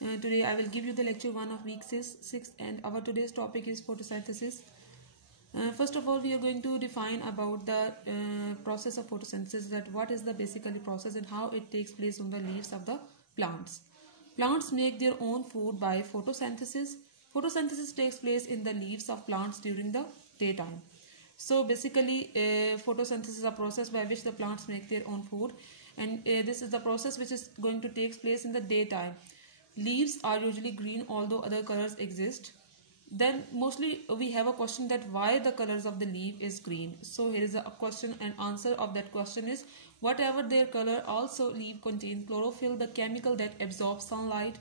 Today I will give you the lecture 1 of week 6 and our today's topic is photosynthesis. First of all, we are going to define about the process of photosynthesis, that what is the basically process and how it takes place on the leaves of the plants. Plants make their own food by photosynthesis. Photosynthesis takes place in the leaves of plants during the daytime. So basically photosynthesis is a process by which the plants make their own food, and this is the process which is going to take place in the daytime. Leaves are usually green, although other colors exist. Then mostly we have a question that why the colors of the leaf is green. So here is a question, and answer of that question is whatever their color, also leaf contain chlorophyll, the chemical that absorbs sunlight,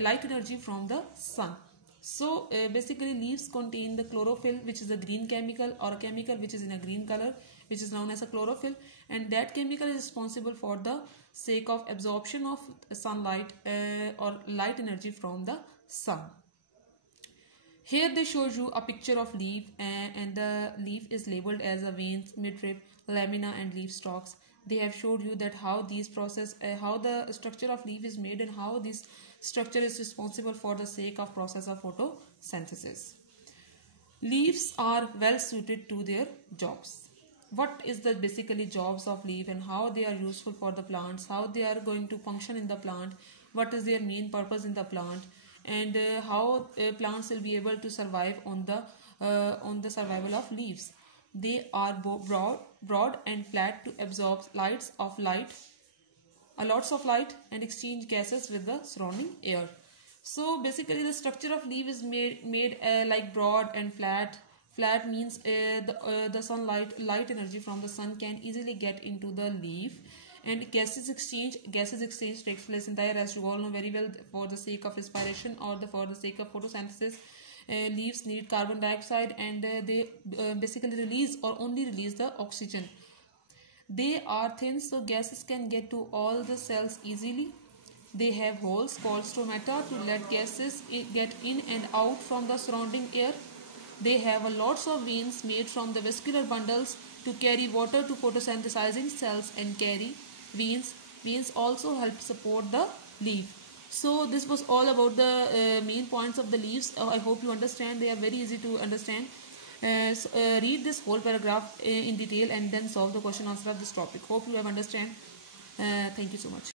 light energy from the sun. So basically leaves contain the chlorophyll, which is a green chemical, or a chemical which is in a green color, which is known as a chlorophyll, and that chemical is responsible for the sake of absorption of sunlight or light energy from the sun. Here they show you a picture of leaf, and the leaf is labeled as a veins, midrib, lamina and leaf stalks. They have showed you that how these process, how the structure of leaf is made, and how this structure is responsible for the sake of process of photosynthesis. Leaves are well suited to their jobs. What is the basically jobs of leaf and how they are useful for the plants, how they are going to function in the plant, what is their main purpose in the plant, and how plants will be able to survive on the survival of leaves. They are broad and flat to absorb lots of light and exchange gases with the surrounding air. So basically the structure of leaf is made like broad and flat. Flat means the light energy from the sun can easily get into the leaf, and gases exchange takes place in the air, as you all know very well. For the sake of respiration or for the sake of photosynthesis, leaves need carbon dioxide, and they basically release or only release the oxygen. They are thin, so gases can get to all the cells easily. They have holes called stomata to let gases get in and out from the surrounding air. They have lots of veins made from the vascular bundles to carry water to photosynthesizing cells and carry veins. Veins also help support the leaf. So this was all about the main points of the leaves. I hope you understand. They are very easy to understand. Read this whole paragraph in detail and then solve the question answer of this topic. Hope you have understand. Thank you so much.